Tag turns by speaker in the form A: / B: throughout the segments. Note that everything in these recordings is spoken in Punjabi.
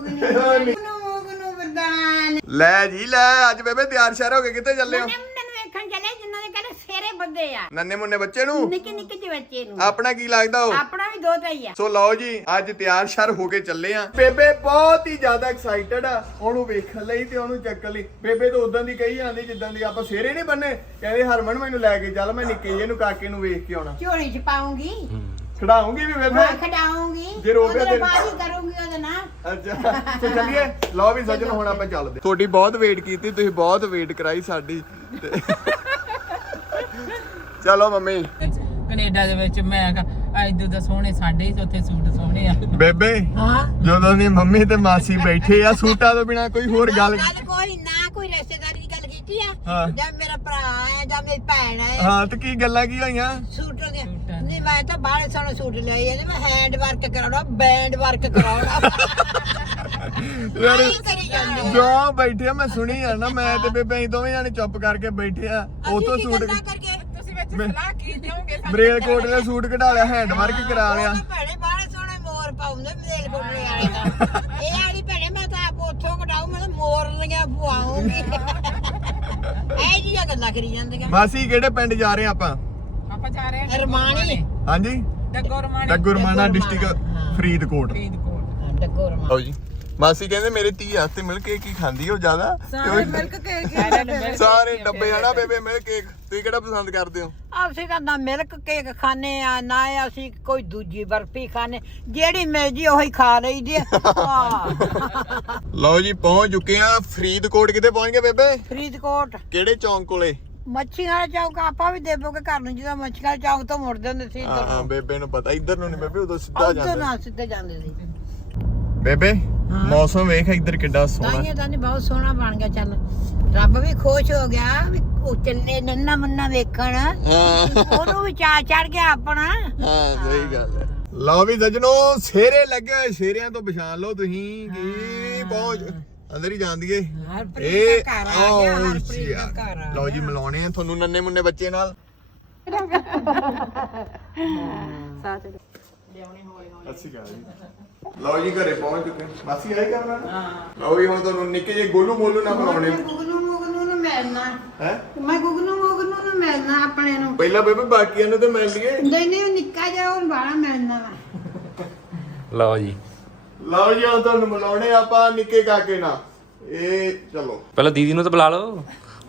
A: ਲੈ ਜੀ ਲੈ ਅੱਜ ਬੇਬੇ ਤਿਆਰ ਸ਼ਹਿਰ ਹੋ ਕੇ ਕਿੱਥੇ ਚੱਲੇ ਹੋ?
B: ਵੇਖਣ ਚੱਲੇ ਜਿਨ੍ਹਾਂ ਦੇ ਕਹਿੰਦੇ ਸੇਰੇ ਬੰਦੇ ਆ
A: ਨੰਨੇ ਮੁੰਨੇ ਬੱਚੇ ਨੂੰ
B: ਨਿੱਕੇ ਨਿੱਕੇ ਜਿਹੇ ਬੱਚੇ ਨੂੰ
A: ਆਪਣਾ ਕੀ ਲੱਗਦਾ ਉਹ?
B: ਆਪਣਾ ਵੀ ਦੋ ਹੀ ਆ।
A: ਸੋ ਲਓ ਜੀ ਅੱਜ ਤਿਆਰ ਸ਼ਰ ਹੋ ਕੇ ਚੱਲੇ ਆ। ਬੇਬੇ ਬਹੁਤ ਹੀ ਜ਼ਿਆਦਾ ਐਕਸਾਈਟਡ ਆ ਉਹਨੂੰ ਵੇਖਣ ਲਈ ਤੇ ਉਹਨੂੰ ਚੱਕਣ ਲਈ। ਬੇਬੇ ਤਾਂ ਉਦਾਂ ਦੀ ਕਹੀ ਜਾਂਦੀ ਜਿੱਦਾਂ ਦੀ ਆਪਾਂ ਸੇਰੇ ਨਹੀਂ ਬੰਨੇ। ਕਹਿੰਦੇ ਹਰਮਨ ਮੈਨੂੰ ਲੈ ਕੇ ਚੱਲ ਮੈਂ ਨਿੱਕੇ ਜਿਹੇ ਨੂੰ ਕਾਕੇ ਨੂੰ ਵੇਖ ਕੇ ਆਉਣਾ।
B: ਝੋਲੀ ਚ ਪਾਉਂਗੀ
A: ਖੜਾਉਂਗੀ ਵੀ ਬੇਬੇ
B: ਖੜਾਉਂਗੀ
A: ਜੇ ਰੋਬਿਆ ਤੇ
B: ਬਾਜੀ ਕਰੂੰਗੀ ਉਹਦੇ ਨਾਲ।
A: ਅੱਛਾ ਤੇ ਚੱਲੀਏ। ਲਓ ਵੀ ਸੱਜਣ ਹੁਣ ਆਪਾਂ ਚੱਲਦੇ। ਤੁਹਾਡੀ ਬਹੁਤ ਵੇਟ ਕੀਤੀ ਤੁਸੀਂ ਬਹੁਤ ਵੇਟ ਕਰਾਈ ਸਾਡੀ ਚਲੋ ਮੰਮੀ
C: ਕੈਨੇਡਾ ਦੇ ਵਿੱਚ ਮੈਂ ਇਦੋਂ ਦਾ ਸੋਹਣੇ ਸਾਡੇ ਹੀ ਉੱਥੇ ਸੂਟ ਸੋਹਣੇ ਆ
A: ਬੇਬੇ।
B: ਹਾਂ
A: ਜਦੋਂ ਦੀ ਮੰਮੀ ਤੇ ਮਾਸੀ ਬੈਠੇ ਆ ਸੂਟਾਂ ਤੋਂ ਬਿਨਾ ਕੋਈ ਹੋਰ ਗੱਲ
B: ਕੋਈ ਨਾ ਕੋਈ ਰਿਸ਼ਤੇਦਾਰੀ ਦੀ ਗੱਲ ਕੀਤੀ ਆ
A: ਹਾਂ।
B: ਜਾਂ ਮੇਰਾ ਭਰਾ ਹੈ ਜਾਂ ਮੇਰੀ ਭੈਣ ਹੈ
A: ਹਾਂ ਤੇ ਕੀ ਗੱਲਾਂ ਕੀ ਹੋਈਆਂ?
B: ਸੂਟ ਦੇ ਨਹੀਂ ਮੈਂ ਤਾਂ ਬਾਹਲੇ ਸੋਹਣੇ ਸੂਟ ਲਿਆਈ ਇਹਨੇ ਮੈਂ ਹੈਂਡ ਵਰਕ ਕਰਾਉਣਾ ਬੈਂਡ ਵਰਕ ਕਰਾਉਣਾ
A: ਯਾਰ
B: ਆਹੀ ਕਰੀ ਜਾਂਦੇ ਆ।
A: ਜੋ ਬੈਠੇ ਆ ਮੈਂ ਸੁਣੀ ਆ ਨਾ ਮੈਂ ਤੇ ਬੇਬੇ ਅਸੀਂ ਦੋਵੇਂ ਜਾਣੇ ਚੁੱਪ ਕਰਕੇ ਬੈਠੇ ਆ ਉਤੋਂ
B: ਅਸੀਂ ਕੀ
A: ਸੂਟ
B: ਗੱਲਾਂ ਕਰਕੇ
C: ਤੁਸੀਂ ਵਿੱਚ ਸਲਾਹ ਕੀ ਦਿਓਗੇ
A: ਬਰੇਲ ਕੋਟ ਦਾ ਸੂਟ ਕਢਾ ਲਿਆ ਹੈਂਡ ਵਰਕ ਕਰਾ ਲਿਆ।
B: ਭੈਣੇ ਬਾਹਲੇ ਸੋਹਣੇ ਮੋਰ ਪਾਉਂਦੇ ਮੇਲ ਕੋਟਲੇ ਵਾਲੇ ਦਾ ਇਹ ਆਲੀ ਭੈਣੇ ਮੈਂ ਤਾਂ ਆਪ ਉੱਥੋਂ ਕਢਾਉ ਮੈਂ ਤਾਂ ਮੋਰ ਲੀਆਂ ਪਵਾਉਂਗੀ ਇਹ ਜੀਆਂ ਗੱਲਾਂ ਕਰੀ ਜਾਂਦੀਆਂ।
A: ਮਾਸੀ ਕਿਹੜੇ ਪਿੰਡ ਜਾ ਰਹੇ ਆਪਾਂ?
C: ਆਪਾਂ ਜਾ ਰਹੇ ਹਾਂ
B: ਰਮਾਣੀ
A: ਹਾਂਜੀ ਡੱਗੂ ਰਮਾਣਾ ਡਿਸਟ੍ਰਿਕਟ ਫਰੀਦਕੋਟ।
B: ਡੱਗੋ ਰਮਾਣੀ।
A: ਲਓ ਜੀ ਮਾਸੀ ਕਹਿੰਦੇ ਮੇਰੇ ਧੀ ਹੱਥ ਮਿਲ ਕੇ ਕੀ ਖਾਂਦੀ ਉਹ ਜ਼ਿਆਦਾ
C: ਸਾਰੇ ਮਿਲਕ ਕੇਕ
A: ਸਾਰੇ ਡੱਬੇ ਆ ਨਾ ਬੇਬੇ ਮਿਲ ਕੇ ਤੁਸੀਂ ਕਿਹੜਾ ਪਸੰਦ ਕਰਦੇ ਹੋ?
B: ਅਸੀਂ ਤਾਂ ਨਾ ਮਿਲਕ ਕੇਕ ਖਾਣੇ ਆ ਨਾ ਅਸੀਂ ਕੋਈ ਦੂਜੀ ਬਰਫੀ ਖਾਣੇ ਜਿਹੜੀ ਮਿਲ ਜੀ ਉਹੀ ਖਾ ਲਈਦੀ ਆ।
A: ਲਓ ਜੀ ਪਹੁੰਚ ਚੁੱਕੇ ਆ ਫਰੀਦਕੋਟ। ਕਿਤੇ ਪਹੁੰਚ ਗਏ ਬੇਬੇ?
B: ਫਰੀਦਕੋਟ
A: ਕਿਹੜੇ ਚੌਂਕ ਕੋਲੇ?
B: ਮੱਛੀਆਂ ਵਾਲਾ ਚੌਕ ਆਪਾਂ ਵੀ ਦੇਵੋਗੇ ਘਰ ਨੂੰ ਜਦੋਂ ਮੱਛੀਆਂ ਵਾਲੇ ਚੌਕ ਤੋਂ ਮੁੜਦੇ ਹੁੰਦੇ ਸੀ
A: ਹਾਂ ਹਾਂ ਬੇਬੇ ਨੂੰ ਪਤਾ ਇੱਧਰ ਨੂੰ ਨਹੀਂ ਬੇਬੇ ਉਦੋਂ ਸਿੱਧਾ
B: ਉੱਧਰ
A: ਜਾਂਦਾ
B: ਨਾਲ ਸਿੱਧੇ ਜਾਂਦੇ ਸੀ।
A: ਬੇਬੇ ਮੌਸਮ ਵੇਖ ਇੱਧਰ ਕਿੱਡਾ ਸੋਹਣਾ।
B: ਤਾਂ ਬਹੁਤ ਸੋਹਣਾ ਬਣ ਗਿਆ। ਚੱਲ ਰੱਬ ਵੀ ਖੁਸ਼ ਹੋ ਗਿਆ ਵੀ ਉਹ ਚੱਲੇ ਨੰਨਾ ਮੰਨਾ ਵੇਖਣ
A: ਹਾਂ
B: ਉਹਨੂੰ ਵੀ ਚਾਅ ਚੜ ਗਿਆ ਆਪਣਾ।
A: ਹਾਂ ਸਹੀ ਗੱਲ ਹੈ। ਲਓ ਵੀ ਸੱਜਣੋ ਸ਼ੇਰੇ ਲੱਗੇ ਹੋਏ ਸ਼ੇਰਿਆਂ ਤੋਂ ਪਛਾਣ ਲਓ ਤੁਸੀਂ ਕੀ ਪਹੁੰਚ ਅੰਦਰ ਹੀ ਜਾਂਦੀਏ। ਇਹ ਲਓ ਜੀ ਮਿਲਾਉਣੇ ਆ ਤੁਹਾਨੂੰ ਨੰਨੇ ਮੁੰਨੇ ਬੱਚੇ ਨਾਲ। ਅੱਛੀ ਗੱਲ ਜੀ। ਲਓ ਜੀ ਘਰੇ ਪਹੁੰਚ ਚੁੱਕੇ ਮਾਸੀ ਆਈ ਕਰਨਾ। ਲਓ ਜੀ ਹੁਣ ਤੁਹਾਨੂੰ ਨਿੱਕੇ ਜਿਹੇ ਗੋਲੂ ਮੋਲੂ ਨਾ ਬਣਾਉਣੇ।
B: ਗੁਗਨੂ ਮੁਗਨੂ ਨੂੰ ਮਿਲਣਾ
A: ਹੈ
B: ਮੈਂ ਗੁਗਨੂ ਮੁਗਨੂ ਨੂੰ ਮਿਲਣਾ ਆਪਣੇ ਨੂੰ।
A: ਪਹਿਲਾਂ ਬੇਬੇ ਬਾਕੀਆਂ ਨੂੰ ਤੇ ਮਿਲ ਲਈਏ।
B: ਨਹੀਂ ਨਿੱਕਾ ਜਿਹਾ ਉਹ ਬਾਹਲਾ ਮਿਲਣਾ ਵਾ।
D: ਲਓ ਜੀ
A: ਹੁਣ ਤੁਹਾਨੂੰ ਮਿਲਾਉਣੇ ਆਪਾਂ ਨਿੱਕੇ ਕਾਕੇ ਨਾਲ। ਇਹ ਚਲੋ
D: ਪਹਿਲਾਂ ਦੀਦੀ ਨੂੰ ਤਾਂ ਬੁਲਾ ਲਓ।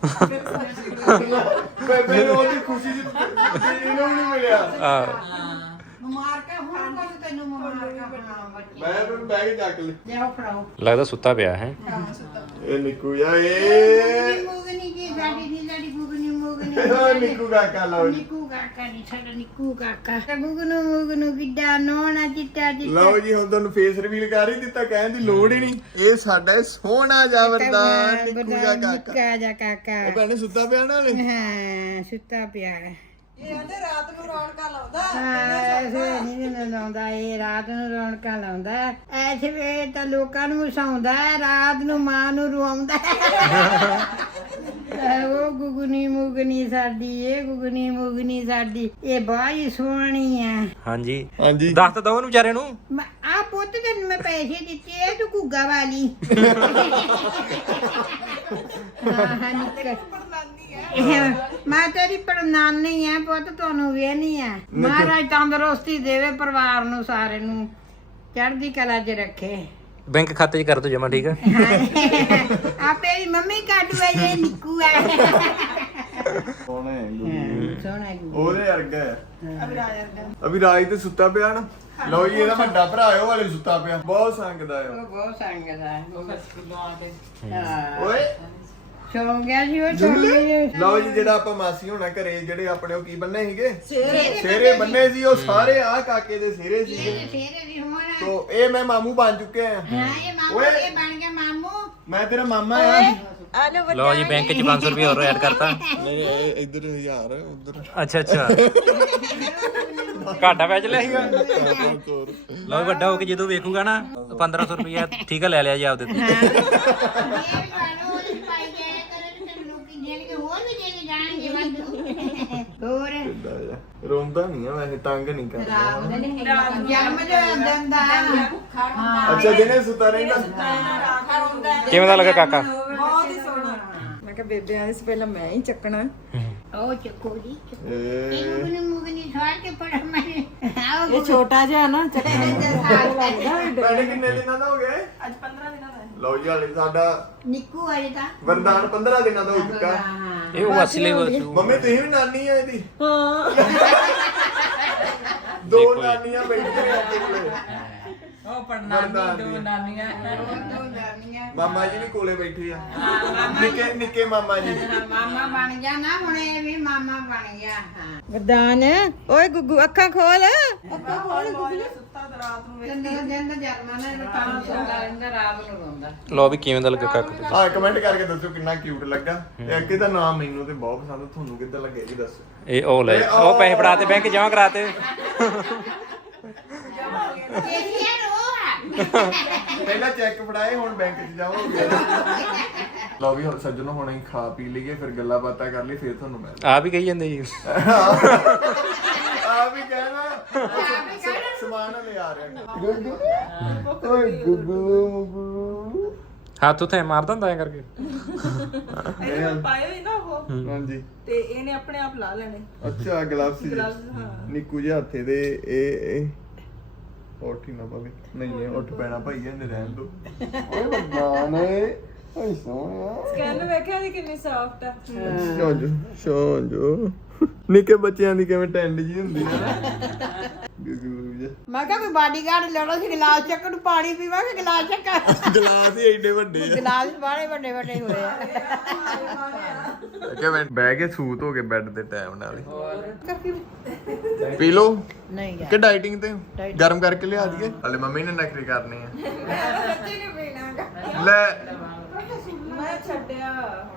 A: ਬੇਬੇ ਨੂੰ ਉਹਦੀ ਖੁਸ਼ੀ ਚ ਦੀਦੀ ਨੂੰ ਨਹੀਂ ਮਿਲਿਆ।
B: ਮੁਬਾਰਕਾਂ ਹੋਣ ਦਾ ਤੈਨੂੰ ਮੁਬਾਰਕਾਂ ਬਣਾਉਣ ਬੱਚੇ।
A: ਮੈਂ ਫਿਰ ਬੈਗ ਚੱਕ ਲਈ।
B: ਲਿਆਓ ਫੜਾਓ।
D: ਲੱਗਦਾ ਸੁੱਤਾ ਪਿਆ ਹੈ।
A: ਇਹ ਨਿੱਕੂ ਜਾ ਇਹ
B: ਮੁਗਨੀ ਜੀ ਸਾਡੀ ਦੀ ਸਾਡੀ ਗੁਗਨੀ ਮੁਗਨੀ।
A: ਇਹ ਨਿੱਕੂ ਕਾਕਾ ਲਓ ਜੀ।
B: ਨਿੱਕੂ ਕਾਕਾ ਨਹੀਂ ਸਾਡਾ ਨਿੱਕੂ ਕਾਕਾ। ਗੁਗਨੂ ਮੁਗਨੂ ਕਿੱਡਾ ਨੋਣਾ ਚਿੱਟਾ ਚਿੱਟਾ।
A: ਲਓ ਜੀ ਹੁਣ ਤੁਹਾਨੂੰ ਫੇਸ ਰਿਵੀਲ ਕਰ ਹੀ ਦਿੱਤਾ ਕਹਿਣ ਦੀ ਲੋੜ ਹੀ ਨਹੀਂ। ਇਹ ਸਾਡਾ ਸੋਹਣਾ ਜਾਵਰਦਾ ਨਿੱਕੂ ਜਾ ਕਾਕਾ।
B: ਨਿੱਕਾ ਜਾ ਕਾਕਾ।
A: ਇਹ ਭੈਣੇ ਸੁੱਤਾ ਪਿਆ ਨਾ ਹਲੇ?
B: ਹਾਂ ਸੁੱਤਾ ਪਿਆ ਹੈ।
C: ਇਹ ਆਂਦੇ ਰਾਤ ਨੂੰ ਰੌਣਕਾਂ ਲਾਉਂਦਾ
B: ਐਸੇ ਨਹੀਂ ਲਾਉਂਦਾ ਇਹ ਰਾਤ ਨੂੰ ਰੌਣਕਾਂ ਲਾਉਂਦਾ ਐਸੇ ਵੇ ਤਾਂ ਲੋਕਾਂ ਨੂੰ ਹਸਾਉਂਦਾ ਰਾਤ ਨੂੰ ਮਾਂ ਨੂੰ ਰਵਾਉਂਦਾ। ਉਹ ਗੁਗਨੀ ਮੁਗਨੀ ਸਾਡੀ ਇਹ ਗੁਗਨੀ ਮੁਗਨੀ ਸਾਡੀ ਇਹ ਬਾਈ ਸੋਹਣੀ ਆ।
D: ਹਾਂਜੀ
A: ਹਾਂਜੀ
D: ਦੱਸ ਤਾਂ ਦੋ ਉਹਨੂੰ ਵਿਚਾਰੇ ਨੂੰ।
B: ਆ ਪੁੱਤ ਤੈਨੂੰ ਮੈਂ ਪੈਸੇ ਦਿੱਤੇ ਤੂੰ ਘੁੱਗਾ ਵਾਲੀ। ਹਾਂ ਨਿੱਕਾ ਮੈਂ ਤੇਰੀ ਪੜਨਾਨੀ ਆ ਪੁੱਤ ਤੁਹਾਨੂੰ ਵੇਹਨੀ ਆ। ਮਹਾਰਾਜ ਤੰਦਰੁਸਤੀ ਦੇਵੇ ਪਰਿਵਾਰ ਨੂੰ ਸਾਰੇ ਨੂੰ ਚੜ੍ਹਦੀ ਕਲਾ 'ਚ ਰੱਖੇ।
D: ਬੈਂਕ ਖਾਤੇ 'ਚ ਕਰ ਦੋ ਜਮਾ ਠੀਕ ਹੈ।
B: ਆਪੇ ਦੀ ਮੰਮੀ ਕੱਢ ਵੇ ਇਹ ਨਿੱਕੂ ਆ।
A: ਸੋਹਣਾ
B: ਸੋਹਣਾ
A: ਉਹਦੇ ਵਰਗਾ ਅਭੀ ਰਾਜ ਤੇ ਸੁੱਤਾ ਪਿਆ ਨਾ। ਲਓ ਜੀ ਇਹਦਾ ਵੱਡਾ ਭਰਾ ਉਹ ਵਾਲੇ ਸੁੱਤਾ ਪਿਆ ਬਹੁਤ ਸੰਗਦਾ ਆ।
B: ਬਹੁਤ ਸੰਗਦਾ
C: ਸਕੂਲੋਂ ਆ ਕੇ
A: ਓਏ
B: ਸੌਂ ਗਿਆ ਸੀ ਉਹ ਸੌਂ ਗਿਆ।
A: ਲਓ ਜੀ ਜਿਹੜਾ ਆਪਾਂ ਮਾਸੀ ਹੋਣਾ ਘਰੇ ਜਿਹੜੇ ਆਪਣੇ ਉਹ ਕੀ ਬੰਨੇ ਸੀਗੇ ਸਿਹਰੇ ਬੰਨੇ ਸੀ ਉਹ ਸਾਰੇ ਆ ਕਾਕੇ ਦੇ ਸਿਹਰੇ ਸੀਗੇ।
B: ਫੇਰ ਵੀ ਹੁਣ
A: ਤੋ ਇਹ ਮੈਂ ਮਾਮੂ ਬਣ ਚੁੱਕੇ ਆ।
B: ਹਾਂ ਇਹ ਮਾਮੂ ਇਹ ਬਣ ਗਿਆ ਮਾਮੂ।
A: ਮੈਂ ਤੇਰਾ ਮਾਮਾ ਆ।
D: ਲਓ ਜੀ ਬੈਂਕ 'ਚ 500 ਰੁਪਏ ਹੋਰ ਐਡ ਕਰਤਾ।
A: ਨਹੀਂ ਇੱਧਰ 1000 ਉਧਰ
D: ਅੱਛਾ ਅੱਛਾ ਘਾਟਾ ਪੈ ਚਲਿਆ ਸੀਗਾ। ਲਓ ਵੱਡਾ ਹੋ ਕੇ ਜਦੋਂ ਵੇਖੂਗਾ ਨਾ 1500 ਰੁਪਏ ਠੀਕ ਆ ਲੈ ਲਿਆ ਜੀ ਆਪਦੇ ਤੋਂ।
B: ਇਹ ਵਾਲੋ ਪਾਈ ਜਾਇਆ ਕਰੇ ਤੇ ਲੋਕੀ ਜਿਹੜੇ ਹੋਰ ਵੀ ਦੇ ਕੇ ਜਾਣਗੇ। ਹੋਰ
A: ਰੋਂਦਾ ਨਹੀਂ ਆ ਵੈਸੇ, ਤੰਗ ਨਹੀਂ ਕਰਦਾ।
B: ਜਨਮ ਦਿਨ ਦਾ
A: ਅੱਛਾ ਜਿਹਨੇ ਸੁਤਾ ਰਹਿੰਦਾ।
D: ਕਿਵੇਂ ਦਾ ਲੱਗਾ ਕਾਕਾ?
E: ਬਹੁਤ ਹੀ ਸੋਹਣਾ। ਮੈਂ ਕਿਹਾ ਬੇਬੇ ਆਂਦੀ ਸੀ ਪਹਿਲਾਂ ਮੈਂ ਹੀ ਚੱਕਣਾ।
B: ਉਹ ਚੱਕੋ ਜੀ ਇਹਨੂੰ ਵੀ ਮੁਗਨੀ ਛਾੜ ਕੇ ਪੜਾ ਮੈਂ
E: ਇਹ ਛੋਟਾ ਜਿਹਾ ਨਾ ਚੱਕਣਾ
A: ਤੁਹਾਡੇ ਕਿੰਨੇ ਦਿਨਾਂ ਦਾ ਹੋ ਗਿਆ?
E: ਅੱਜ 15 ਦਿਨਾਂ ਦਾ ਹੈ।
A: ਲਓ ਜੀ ਹਾਲੇ ਸਾਡਾ
B: ਨਿੱਕੂ ਅਜੇ ਤਾਂ
A: ਵਰਦਾਨ 15 ਦਿਨਾਂ ਦਾ ਹੋ ਚੁੱਕਾ।
D: ਇਹ ਉਹ ਅਸਲੀ
A: ਮੰਮੀ ਤੁਸੀਂ ਵੀ ਨਾਨੀ ਆ ਇਹਦੀ?
E: ਹਾਂ
A: ਦੋ ਨਾਨੀਆਂ ਬੈਠੀਆਂ ਆ ਕੋਲੇ।
C: ਉਹ ਪੜਨਾਨੀ ਦੋ ਨਾਨੀਆਂ
A: ਮਾਮਾ ਜੀ ਵੀ ਕੋਲੇ ਬੈਠੇ ਆ। ਨਿੱਕੇ ਮਾਮਾ ਜੀ।
B: ਮਾਮਾ ਬਣ ਗਿਆ ਨਾ ਹੁਣ ਇਹ ਵੀ ਮਾਮਾ ਬਣ ਗਿਆ ਹਾਂ
E: ਵਰਦਾਨ ਓਏ ਗੁੱਗੂ ਅੱਖਾਂ ਖੋਲ। ਅੱਖਾਂ ਖੋਲ ਗੁੱਗੂ ਸੁੱਤਾ ਤਾਂ ਰਾਤ ਨੂੰ
B: ਦਿਨ ਦਾ ਜਨਮ ਨੇ ਤਾਂ ਸੌਂਦਾ ਰਹਿੰਦਾ ਰਾਤ ਨੂੰ ਰੋਂਦਾ।
D: ਲੋ ਵੀ ਕਿਵੇਂ ਦਾ ਲੱਗਾ ਕਾਕਾ?
A: ਹਾਂ ਕਮੈਂਟ ਕਰਕੇ ਦੱਸੋ ਕਿੰਨਾ ਕਿਊਟ ਲੱਗਾ। ਤੇ ਅੱਗੇ ਦਾ ਨਾਮ ਮੈਨੂੰ ਤੇ ਬਹੁਤ ਪਸੰਦ, ਤੁਹਾਨੂੰ ਕਿੱਦਾਂ ਲੱਗਿਆ ਜੀ ਦੱਸੋ।
D: ਇਹ ਉਹ ਲੈ ਉਹ ਪੈਸੇ ਫੜਾਤੇ ਬੈਂਕ ਜਮਾ ਕਰਾਤੇ।
B: ਇਹ
A: ਪਹਿਲਾਂ ਚੈੱਕ ਫੜਾਏ ਹੁਣ ਬੈਂਕ 'ਚ ਜਾਓਗੇ। ਲਓ ਵੀ ਹੁਣ ਸੱਜਣੋ ਹੁਣ ਅਸੀਂ ਖਾ ਪੀ ਲਈਏ, ਫਿਰ ਗੱਲਾਂ ਬਾਤਾਂ ਕਰ ਲਈ, ਫਿਰ ਤੁਹਾਨੂੰ ਮਿਲਦੇ।
D: ਆ ਵੀ ਕਹੀ ਜਾਂਦੇ ਜੀ।
A: ਆ ਵੀ ਕਹਿਣਾ ਸਮਾਨ ਲੈ ਆ ਰਿਹਾ। ਓਏ ਗੁੱਗੂ
D: ਹੱਥ ਉੱਥੇ ਮਾਰਦਾ ਹੁੰਦਾ ਐ ਕਰਕੇ।
E: ਇਹਨੇ ਪਾਏ ਹੋਏ ਨਾ ਉਹ
A: ਹਾਂਜੀ
E: ਤੇ ਇਹਨੇ ਆਪਣੇ ਆਪ ਲਾ ਲੈਣੇ।
A: ਅੱਛਾ ਗਲਾਸ ਸੀ
E: ਹਾਂ
A: ਨਿੱਕੂ ਜਿਹੇ ਹੱਥੇ ਦੇ ਇਹ ਉੱਠ ਹੀ ਨਾ ਪਵੇ। ਨਹੀਂ ਉੱਠ ਪੈਣਾ ਭਾਈ ਇਹਨੇ ਰਹਿਣ ਦੋ। ਓਏ ਵੱਡਾ ਨੇ ਓਏ ਸੋਹਣਿਆ
E: ਸਕੈਨ ਵੇਖਿਆ ਜੀ ਕਿੰਨੀ ਸੌਫਟ ਆ।
A: ਸ਼ੋਂਜੋ ਨਿੱਕੇ ਬੱਚਿਆਂ ਦੀ ਕਿਵੇਂ ਟੈਂਡ ਜੀ ਹੁੰਦੀ ਹੈ ਨਾ। ਗੁੱਗੂ ਜਿਹਾ
B: ਮੈਂ ਕਿਹਾ ਕੋਈ ਬਾਡੀਗਾਰਡ ਲੈਣਾ ਸੀ ਗਲਾਸ ਚੱਕ ਨੂੰ ਪਾਣੀ ਪੀਵਾਂਗੇ ਗਲਾਸ ਚੱਕ
A: ਗਲਾਸ ਹੀ ਏਡੇ ਵੱਡੇ ਆ।
B: ਗਲਾਸ ਬਾੜੇ ਵੱਡੇ ਵੱਡੇ ਹੋਏ ਆ
A: ਕਿ ਮੈਂ ਬਹਿ ਕੇ ਸੂਤ ਹੋ ਕੇ ਬੈੱਡ ਤੇ ਟਾਈਮ ਨਾਲ ਹੀ ਪੀ ਲੋ
B: ਨਹੀਂ ਯਾਰ
A: ਕਿ ਡਾਈਟਿੰਗ ਤੇ ਗਰਮ ਕਰਕੇ ਲਿਆ ਦਈਏ। ਹਲੇ ਮੰਮੀ ਨੇ ਨਖਰੇ ਕਰਨੇ ਆ। ਲੈ
E: ਮੈਂ ਛੱਡਿਆ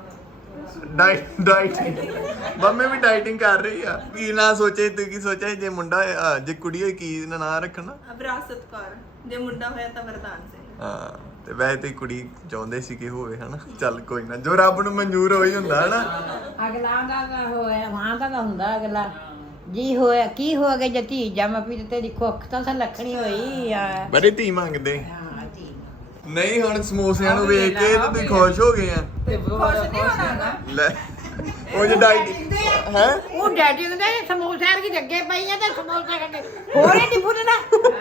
A: ਡਾਈਟਿੰਗ ਮੰਮੀ ਵੀ ਡਾਈਟਿੰਗ ਕਰ ਰਹੀ ਆ। ਕੀ ਨਾ ਸੋਚੇ ਤੂੰ ਕੀ ਸੋਚਿਆ ਜੇ ਮੁੰਡਾ ਜੇ ਕੁੜੀ ਹੋਈ ਕੀ ਨਾਂ ਰੱਖਣਾ?
E: ਵਿਰਾਸਤ ਕੌਰ, ਜੇ ਮੁੰਡਾ ਹੋਇਆ ਤਾਂ ਵਰਦਾਨ ਸਿੰਘ।
A: ਹਾਂ ਤੇ ਵੈਸੇ ਤੇ ਕੁੜੀ ਚਾਹੁੰਦੇ ਸੀ ਕਿ ਹੋਵੇ ਹਨਾ। ਚੱਲ ਕੋਈ ਨਾ ਜੋ ਰੱਬ ਨੂੰ ਮਨਜ਼ੂਰ ਹੋਈ ਹੁੰਦਾ ਹਨਾ।
B: ਅਗਲਾ ਦਾ ਹੋਇਆ ਵਾਂ ਦਾ ਹੁੰਦਾ ਅਗਲਾ ਜੀ ਹੋਇਆ ਕੀ ਹੋ ਗਿਆ ਜੇ ਧੀ ਜੰਮ ਪਈ ਤੇ ਤੇਰੀ ਕੁੱਖ ਤਾਂ ਲੱਖਣੀ ਹੋਈ ਆ।
A: ਬੜੇ ਧੀ ਮੰਗਦੇ
B: ਹਾਂ ਧੀ
A: ਨਹੀਂ। ਹੁਣ ਸਮੋਸਿਆਂ ਨੂੰ ਵੇਖ ਕੇ ਤਾਂ ਤੁਸੀਂ ਖੁਸ਼ ਹੋ ਗਏ ਆ।
E: ਖੁਸ਼ ਨਹੀਂ ਹੋਣਾ ਨਾ।
A: ਲੈ ਉਹ ਜੇ ਡਾਈਟਿੰਗ ਹੈ
B: ਉਹ ਡੈਡੀ ਕਹਿੰਦਾ ਸਮੋਸਿਆਂ ਕੀ ਜੱਗੇ ਪਈਆਂ ਤੇ ਸਮੋਸੇ ਕੱਢੇ ਹੋਰ ਹੀ ਨਹੀਂ ਫੁੱਲਣਾ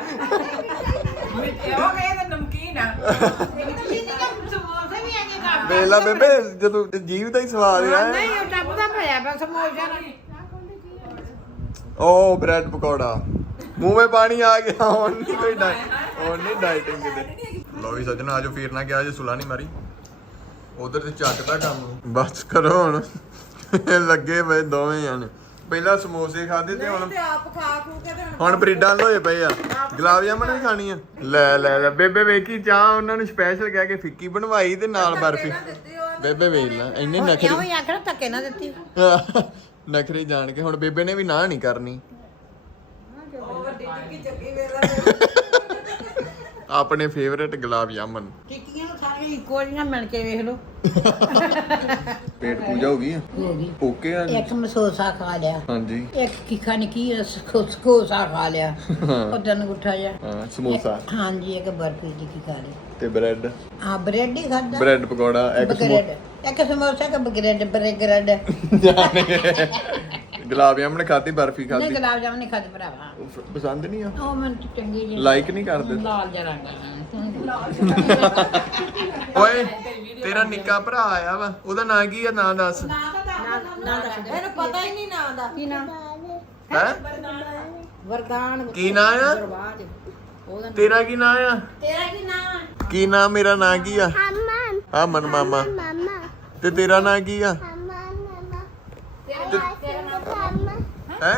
E: ਹੋ ਗਏ ਤਾਂ ਨਮਕੀਨ ਆ।
B: ਸਮੋਸੇ ਵੀ ਆਗੇ ਕਰ
A: ਵੇਲਾ ਬੇਬੇ ਜਦੋਂ ਜੀਵ ਦਾ ਹੀ ਸਵਾਦ ਆ।
B: ਨਹੀਂ ਉਹ ਟੱਪਦਾ ਪਿਆ ਬਸ ਸਮੋਸਿਆਂ ਨਾਲ
A: ਉਹ ਬ੍ਰੈਡ ਪਕੌੜਾ ਮੂੰਹ ਵਿੱਚ ਪਾਣੀ ਆ ਗਿਆ। ਹੁਣ ਨਹੀਂ ਕੋਈ ਹੁਣ ਨਹੀਂ ਡਾਈਟਿੰਗ ਕਿਤੇ। ਲੋ ਵੀ ਸੱਜਣਾ ਆਜੋ ਫੇਰ ਨਾ ਗਿਆ ਜੇ ਸੁਲਾ ਨਹੀਂ ਮਾਰੀ ਉਧਰ ਤੇ ਚੱਕਦਾ ਕੰਮ। ਬਸ ਕਰੋ ਹੁਣ ਲੱਗੇ ਪਏ ਦੋਵੇਂ ਜਾਣੇ। ਪਹਿਲਾਂ ਸਮੋਸੇ ਖਾਦੇ ਤੇ ਹੁਣ
E: ਤੇ ਆਪ ਖਾ ਖੂ ਕੇ ਤੇ
A: ਹੁਣ ਬਰੀਡਾਂ ਲੋਏ ਪਏ ਆ। ਗੁਲਾਬ ਜਾਮਣ ਵੀ ਖਾਣੀ ਆ। ਲੈ ਬੇਬੇ ਵੇਖੀ ਚਾਹ ਉਹਨਾਂ ਨੂੰ ਸਪੈਸ਼ਲ ਕਹਿ ਕੇ ਫਿੱਕੀ ਬਣਵਾਈ ਤੇ ਨਾਲ ਬਰਫੀ। ਬੇਬੇ ਵੇਖ ਲੈ ਇੰਨੇ ਨਖਰੀ
B: ਕਿਉਂ ਆਖਣਾ ਧੱਕੇ ਨਾ ਦਿੱਤੀ
A: ਨਖਰੀ ਜਾਣ ਕੇ ਹੁਣ ਬੇਬੇ ਨੇ ਵੀ ਨਾ ਨਹੀਂ ਕਰਨੀ।
E: ਵੱਡੀ ਟਿੱਕੀ ਜੱਗੀ ਵੇਲਾ
A: ਆਪਣੇ ਫੇਵਰੇਟ ਗੁਲਾਬ ਜਾਮਨ।
B: ਟਿੱਕੀਆਂ ਨੂੰ ਸਾਰੀਆਂ ਇੱਕੋ ਜਿਹੀਆਂ ਮਿਲ ਕੇ ਵੇਖ ਲਓ
A: ਪੇਟ ਪੂਜਾ ਹੋ ਗਈ ਆ।
B: ਹੋ ਗਈ
A: ਓਕੇ ਆ
B: ਇੱਕ ਮਸੋਸਾ ਖਾ ਲਿਆ
A: ਹਾਂਜੀ।
B: ਇੱਕ ਕੀ ਖਾਣੀ ਕੀ ਸਕੋਸਾ ਖਾ ਲਿਆ ਉਹ ਦਿਨ ਗੁੱਠਾ ਜਾ
A: ਹਾਂ ਸਮੋਸਾ
B: ਹਾਂਜੀ ਇੱਕ ਬਰਫੀ ਦੀ ਕੀ ਖਾ ਲਈ
A: ਤੇ ਬ੍ਰੈਡ
B: ਹਾਂ ਬ੍ਰੈਡ ਹੀ ਖਾਦਾ
A: ਬ੍ਰੈਡ ਪਕੌੜਾ ਇੱਕ
B: ਬ੍ਰੈਡ ਇੱਕ ਸਮੋਸਾ ਕਿ ਬ੍ਰੈਡ ਬ੍ਰੈਡ
A: ਗੁਲਾਬ ਜਾਮਨ ਖਾਦੀ ਬਰਫੀ
B: ਨਹੀਂ
A: ਖਾਦੀ
B: ਗੁਲਾਬ ਜਾਮਨ ਨਹੀਂ ਖਾਦੇ ਭਰਾਵਾ
A: ਪਸੰਦ ਨਹੀਂ ਆ
B: ਉਹ ਮੈਨੂੰ ਚੰਗੀ ਜੀ
A: ਲਾਈਕ ਨਹੀਂ ਕਰਦੇ
B: ਲਾਲ ਜਿਹਾ ਰੰਗ
A: ਓਏ ਤੇਰਾ ਨਿੱਕਾ ਭਰਾ ਆਇਆ ਵਾ ਉਹਦਾ ਨਾਂ ਕੀ ਆ ਨਾਂ ਦੱਸ।
E: ਇਹਨੂੰ ਪਤਾ ਹੀ ਨਹੀਂ ਨਾਂ ਦਾ।
B: ਕੀ ਨਾਮ
A: ਹੈ
B: ਵਰਦਾਨ
A: ਕੀ ਨਾਂ ਆ ਤੇਰਾ? ਕੀ ਨਾਂ ਆ?
B: ਤੇਰਾ ਕੀ ਨਾਮ
A: ਕੀ ਨਾਂ? ਮੇਰਾ ਨਾਂ ਕੀ ਆ? ਅਮਨ ਮਾਮਾ। ਤੇ ਤੇਰਾ ਨਾਂ ਕੀ ਆ? ਹੈ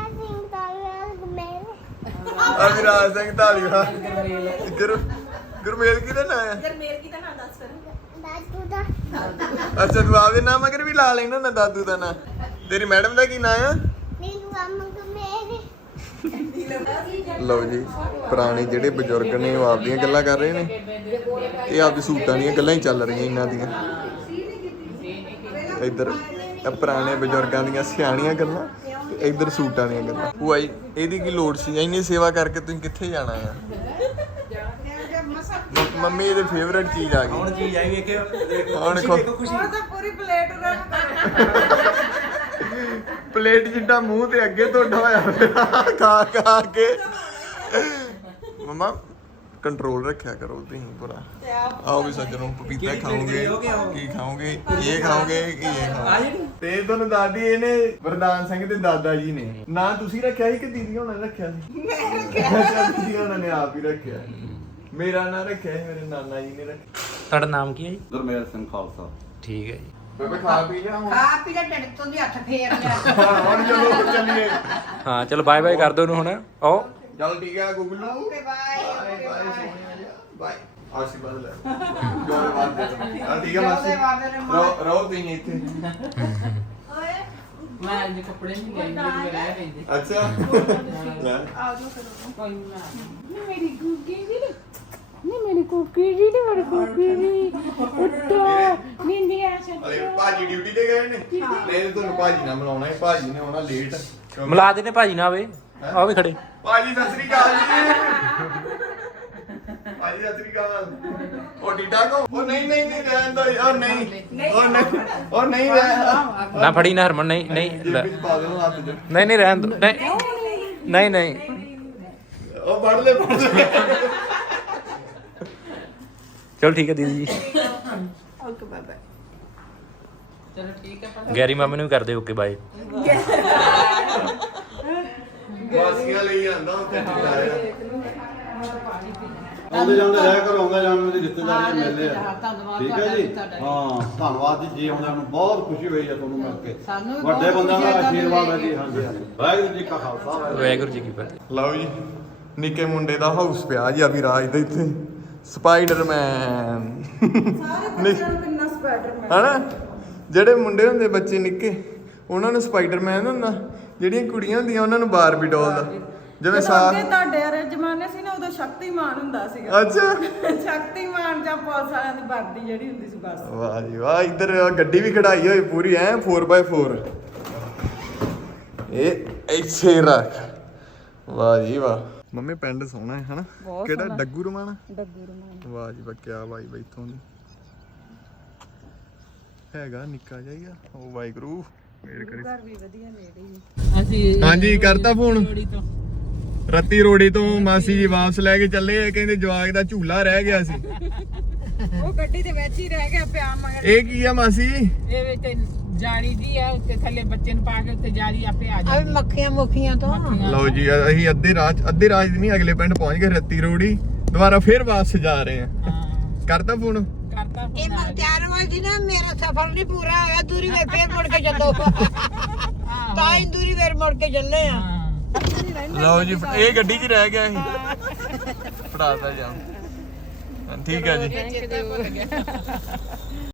A: ਅਵਿਰਾਜ ਸਿੰਘ ਧਾਲੀਵਾਲ। ਗੁਰਮੇਲ ਕਿਹਦਾ ਨਾਂ ਆ?
E: ਗਰਮੇਲ ਕੀ ਦਾ ਨਾਂ ਦੱਸ ਫਿਰ।
A: ਅੱਛਾ ਤੂੰ ਆਪਦੇ ਨਾਮ ਅਗਰ ਵੀ ਲਾ ਲੈਣਾ ਨਾ ਦਾਦੂ ਦਾ ਨਾਂ। ਤੇਰੀ ਮੈਡਮ ਦਾ ਕੀ ਨਾਂ ਆ? ਲਓ ਜੀ ਪੁਰਾਣੇ ਜਿਹੜੇ ਬਜ਼ੁਰਗ ਨੇ ਉਹ ਆਪਦੀਆਂ ਗੱਲਾਂ ਕਰ ਰਹੇ ਨੇ। ਇਹ ਆਪਦੇ ਸੂਟਾਂ ਦੀਆਂ ਗੱਲਾਂ ਹੀ ਚੱਲ ਰਹੀਆਂ ਇਹਨਾਂ ਦੀਆਂ। ਇੱਧਰ ਇਹ ਪੁਰਾਣੇ ਬਜ਼ੁਰਗਾਂ ਦੀਆਂ ਸਿਆਣੀਆਂ ਗੱਲਾਂ ਤੇ ਇੱਧਰ ਸੂਟਾਂ ਦੀਆਂ ਗੱਲਾਂ। ਭੂਆ ਜੀ ਇਹਦੀ ਕੀ ਲੋੜ ਸੀ? ਇੰਨੀ ਸੇਵਾ ਕਰਕੇ ਤੁਸੀਂ ਕਿੱਥੇ ਜਾਣਾ ਆ? ਮੰਮੀ ਇਹਦੇ ਫੇਵਰੇਟ ਚੀਜ਼ ਆ ਗਈ।
D: ਹੁਣ ਚੀਜ਼ ਆਈ ਵੇਖਿਓ,
A: ਹੁਣ
D: ਖੁਸ਼ੀ ਦੇਖੋ ਖੁਸ਼ੀ।
E: ਤਾਂ ਪੂਰੀ ਪਲੇਟ ਉਹਨਾਂ
A: ਪਲੇਟ ਜਿੱਡਾ ਮੂੰਹ ਤੇ ਅੱਗੇ ਤੁਹਾਡਾ ਹੋਇਆ ਪਿਆ ਖਾ ਖਾ ਕੇ। ਮਮਾ ਕੰਟਰੋਲ ਰੱਖਿਆ ਕਰੋ ਤੁਸੀਂ ਪੂਰਾ। ਆਓ ਵੀ ਸੱਜਣੋ, ਪਪੀਤਾ ਖਾਓਗੇ, ਕੀ ਖਾਓਗੇ? ਇਹ ਖਾਓਗੇ ਕਿ ਇਹ ਖਾਓਗੇ? ਤੇ ਤੁਹਾਨੂੰ ਦਾਦੀ ਇਹਨੇ ਵਰਦਾਨ ਸਿੰਘ ਦੇ ਦਾਦਾ ਜੀ ਨੇ ਨਾਂ ਤੁਸੀਂ ਰੱਖਿਆ ਸੀ ਕਿ ਦੀਦੀ ਹੋਣਾ ਨੇ ਰੱਖਿਆ ਸੀ? ਮੈਂ ਰੱਖਿਆ। ਦੀਦੀ ਹੋਣਾ ਨੇ ਆਪ ਹੀ ਰੱਖਿਆ। ਮੇਰਾ ਨਾਂ ਰੱਖਿਆ ਸੀ ਮੇਰੇ ਨਾਨਾ ਜੀ ਨੇ ਰੱਖਿਆ।
D: ਤੁਹਾਡਾ ਨਾਮ ਕੀ ਹੈ ਜੀ?
F: ਗੁਰਮੇਲ ਸਿੰਘ ਖਾਲਸਾ।
D: ਠੀਕ ਹੈ ਜੀ।
A: ਬੇਬੇ ਖਾ ਪੀ ਜਾ ਹੁਣ।
B: ਖਾ ਪੀ ਲੈ ਢਿੱਡ ਤੋਂ ਦੀ ਹੱਥ ਫੇਰ ਲਿਆ।
A: ਹੁਣ ਚਲੋ ਚੱਲੀਏ।
D: ਹਾਂ ਚਲੋ ਬਾਏ ਬਾਏ ਕਰ ਦੋ ਉਹਨੂੰ ਹੁਣ। ਆਓ
A: ਚਲ ਠੀਕ ਹੈ ਗੁੱਗਲੂ।
B: Okay bye.
A: ਬਾਏ। ਆਸ਼ੀਰਵਾਦ ਲੈ। ਜੋਰੇ ਵਾਦੇ। ਆ ਠੀਕ ਹੈ ਮਾਸੀ।
B: ਜੋਰੇ ਵਾਦੇ ਨੇ ਮਾਂ।
A: ਰਹੋ ਤੁਸੀਂ ਇੱਥੇ।
C: ਮੈਂ ਅੱਜ ਕੱਪੜੇ ਨਹੀਂ ਗਈ ਮੇਰੇ ਰਹਿ ਗਏ ਜੀ।
A: ਅੱਛਾ ਲੈ
C: ਕੋਈ ਨਾ ਮੇਰੀ ਗੁੱਗੀ ਜੀ ਨਹੀਂ ਮੇਰੀ ਕੁੱਕੀ ਜੀ ਨਹੀਂ ਮੇਰੀ ਕੁੱਕੀ ਜੀ ਉੱਤੋ ਨਿੰਦੀ ਆ
A: ਅਰੇ ਭਾਜੀ ਡਿਊਟੀ ਤੇ ਗਏ ਨੇ। ਨਹੀਂ ਤੁਹਾਨੂੰ ਭਾਜੀ ਨਾਲ ਮਿਲਾਉਣਾ ਹੈ। ਭਾਜੀ ਨੇ ਆਉਣਾ ਲੇਟ।
D: ਮਿਲਾ ਦੇ ਨੇ ਭਾਜੀ ਨਾ ਆਵੇ। ਆਓ ਵੀ ਖੜੇ।
A: ਭਾਜੀ ਸਤਿ ਸ੍ਰੀ ਅਕਾਲ ਜੀ। ਭਾਜੀ ਸਤਿ ਸ੍ਰੀ ਅਕਾਲ। ਉਹ ਡੀਡਾ ਕੋ ਉਹ ਨਹੀਂ ਨਹੀਂ ਨਹੀਂ ਰਹਿਣ ਦੋ ਯਾਰ। ਨਹੀਂ ਉਹ ਨਹੀਂ ਰਹਿਣ।
D: ਨਾ ਫੜੀ ਨਾ ਹਰਮਨ। ਨਹੀਂ ਨਹੀਂ ਲੈ।
A: ਵਿੱਚ ਪਾ ਦੋ ਹੱਥ ਚ।
D: ਨਹੀਂ ਨਹੀਂ ਰਹਿਣ ਦੋ। ਨਹੀਂ ਨਹੀਂ ਨਹੀਂ
A: ਉਹ ਫੜ ਲੈ ਫੜ ਲੈ।
D: ਚਲੋ ਠੀਕ ਹੈ ਦੀਦੀ ਜੀ।
B: Okay bye bye.
C: ਚਲੋ ਠੀਕ ਹੈ।
D: ਗੈਰੀ ਮਾਮੇ ਨੂੰ ਵੀ ਕਰਦੇ ਓਕੇ ਬਾਏ।
A: ਵਾਸੀਆਂ ਲਈ ਆਂਦਾ ਉੱਤੇ ਟਿਕਾਇਆ।
F: ਆਉਂਦੇ ਜਾਂਦੇ ਰਹਿ ਕਰੋ, ਆਉਂਦੇ ਜਾਂਦੇ ਦੀ ਰਿਸ਼ਤੇਦਾਰੀ ਮਿਲਦੇ ਆ। ਠੀਕ ਹੈ ਜੀ। ਹਾਂ ਧੰਨਵਾਦ ਜੀ। ਜੀ ਆਉਂਦਿਆਂ ਨੂੰ ਬਹੁਤ ਖੁਸ਼ੀ ਹੋਈ ਹੈ ਤੁਹਾਨੂੰ ਮਿਲ ਕੇ। ਵੱਡੇ ਬੰਦਿਆਂ ਦਾ ਆਸ਼ੀਰਵਾਦ ਹੈ ਜੀ। ਹਾਂਜੀ ਵਾਹਿਗੁਰੂ ਜੀ ਕਾ ਖਾਲਸਾ
D: ਵਾਹਿਗੁਰੂ ਜੀ ਕੀ ਫਤਿਹ।
A: ਲਓ ਜੀ ਨਿੱਕੇ ਮੁੰਡੇ ਦਾ ਹਾਊਸ ਪਿਆ ਜੀ ਅਭਿਰਾਜ ਦੇ ਇੱਥੇ। ਸਪਾਈਡਰਮੈਨ
E: ਕਿੰਨਾ ਸਪਾਈਡਰਮੈਨ
A: ਹਨਾ। ਜਿਹੜੇ ਮੁੰਡੇ ਹੁੰਦੇ ਬੱਚੇ ਨਿੱਕੇ ਉਹਨਾਂ ਨੂੰ ਸਪਾਈਡਰਮੈਨ ਹੁੰਦਾ। ਜਿਹੜੀਆਂ ਕੁੜੀਆਂ ਹੁੰਦੀਆਂ ਉਹਨਾਂ ਨੂੰ ਬਾਰਬੀ ਡੋਲ ਦਾ। ਜਿਵੇਂ
E: ਅੱਗੇ ਤੁਹਾਡੇ ਵਾਲੇ ਜ਼ਮਾਨੇ ਸੀ ਨਾ, ਉਦੋਂ ਸ਼ਕਤੀਮਾਨ ਹੁੰਦਾ ਸੀਗਾ।
A: ਅੱਛਾ
E: ਸ਼ਕਤੀਮਾਨ ਜਾਂ ਪੁਲਿਸ ਵਾਲਿਆਂ ਦੀ ਵਰਦੀ ਜਿਹੜੀ ਹੁੰਦੀ ਸੀ ਬਸ।
A: ਵਾਹ ਜੀ ਵਾਹ। ਇੱਧਰ ਗੱਡੀ ਵੀ ਖੜਾਈ ਹੋਈ ਪੂਰੀ ਐ 4x4। ਇਹ ਇੱਥੇ ਰੱਖ। ਵਾਹ ਜੀ ਵਾਹ। ਮੰਮੀ ਪਿੰਡ ਸੋਹਣਾ ਹੈ ਹਨਾ। ਕਿਹੜਾ ਡੱਗੂ ਰਮਾਣਾ?
E: ਡੱਗੂ ਰਮਾਨ
A: ਵਾਹ ਜੀ ਵਾਹ ਕਿਆ ਬਾਈ ਬੈਠੋਂ ਦੀ ਹੈਗਾ ਨਿੱਕਾ ਜਿਹਾ। ਉਹ ਵਾਹਿਗੁਰੂ ਮੇਰ ਕਰੇ।
E: ਘਰ ਵੀ ਵਧੀਆ ਨੇੜੇ ਹੀ।
C: ਅਸੀਂ
A: ਹਾਂਜੀ ਕਰਤਾ ਫੋਨ।
C: ਥੋੜੀ ਤੋਂ
A: ਰੱਤੀ ਰੋੜੀ ਤੋਂ ਮਾਸੀ ਜੀ ਵਾਪਸ ਲੈ ਕੇ ਚੱਲੇ। ਕਹਿੰਦੇ ਜਵਾਗ ਦਾ ਝੂਲਾ ਰਹਿ ਗਿਆ ਸੀ।
E: ਉਹ ਗੱਡੀ ਦੇ ਵਿੱਚ ਹੀ ਰਹਿ ਗਿਆ ਪਿਆ ਮਗਰ।
A: ਇਹ ਕੀ ਆ ਮਾਸੀ?
C: ਇਹ ਵਿੱਚ ਜਾਲੀ ਜੀ ਆ ਉੱਤੇ ਥੱਲੇ ਬੱਚੇ ਨੂੰ ਪਾ ਕੇ ਉੱਤੇ ਜਾਲੀ ਆਪੇ ਆ
B: ਆ
C: ਜਾਂਦੀ।
B: ਵੀ ਮੱਖੀਆਂ ਮੁੱਖੀਆਂ ਤੋਂ।
A: ਲਓ ਜੀ ਅਸੀਂ ਅੱਧੇ ਰਾਜ ਦੀ ਨਹੀਂ ਅਗਲੇ ਪਿੰਡ ਪਹੁੰਚ ਗਏ ਰੱਤੀ ਰੋੜੀ। ਦੁਬਾਰਾ ਫੇਰ ਵਾਪਸ ਜਾ ਰਹੇ ਆ।
C: ਹਾਂ
A: ਕਰਤਾ ਫੋਨ।
C: ਕਰਤਾ
B: ਇਹ
C: ਫੋਨ ਆ
B: ਮਖਤਿਆਰ ਵਾਲੀ ਦੀ ਨਾ ਮੇਰਾ ਸਫ਼ਰ ਨਹੀਂ ਪੂਰਾ ਹੋਇਆ। ਦੂਰੀ ਵੇ ਫੇਰ ਮੁੜ ਕੇ ਚੱਲੋ। ਤਾਂ ਹੀ ਦੂਰੀ ਵੇਰ ਮੁੜ ਕੇ ਚੱਲੇ ਆ।
C: ਹਾਂ
A: ਲਓ ਜੀ ਇਹ ਗੱਡੀ 'ਚ ਰਹਿ ਗਿਆ ਸੀ। ਫੜਾਤਾ ਜਾ। ਠੀਕ ਹੈ ਜੀ।
C: ਚੇਤਾ ਭੁੱਲ ਗਿਆ।